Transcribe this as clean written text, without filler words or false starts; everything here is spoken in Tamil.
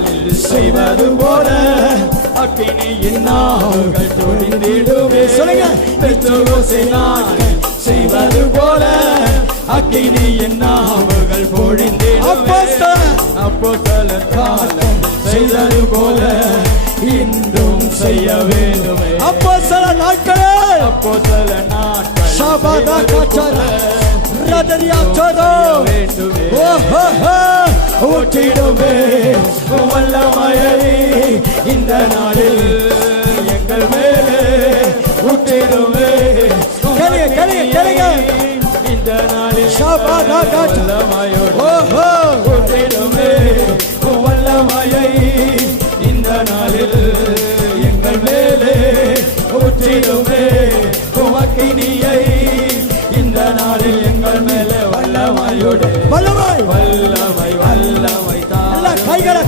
நாளில் செய்வது போல அக்கினியின் நாவுகள் தொழிந்திடுவே. சொல்லுங்க, பெந்தெகோஸ்தே நாளில் செய்வது போல அக்கினியின் நாவுகள் பொழிந்திடுவே. அப்போஸ்தலர் காலத்தில் செய்தது போல இன்றும் செய்ய வேண்டுமே. அப்போஸ்தலர் நாட்களே, அப்போஸ்தலர் நாட்கள் சபதா கச்சர ரதரியா சதோ வேண்டுமே. ஓஹோ ஊற்றிடுவே வல்லமையை இந்த நாள்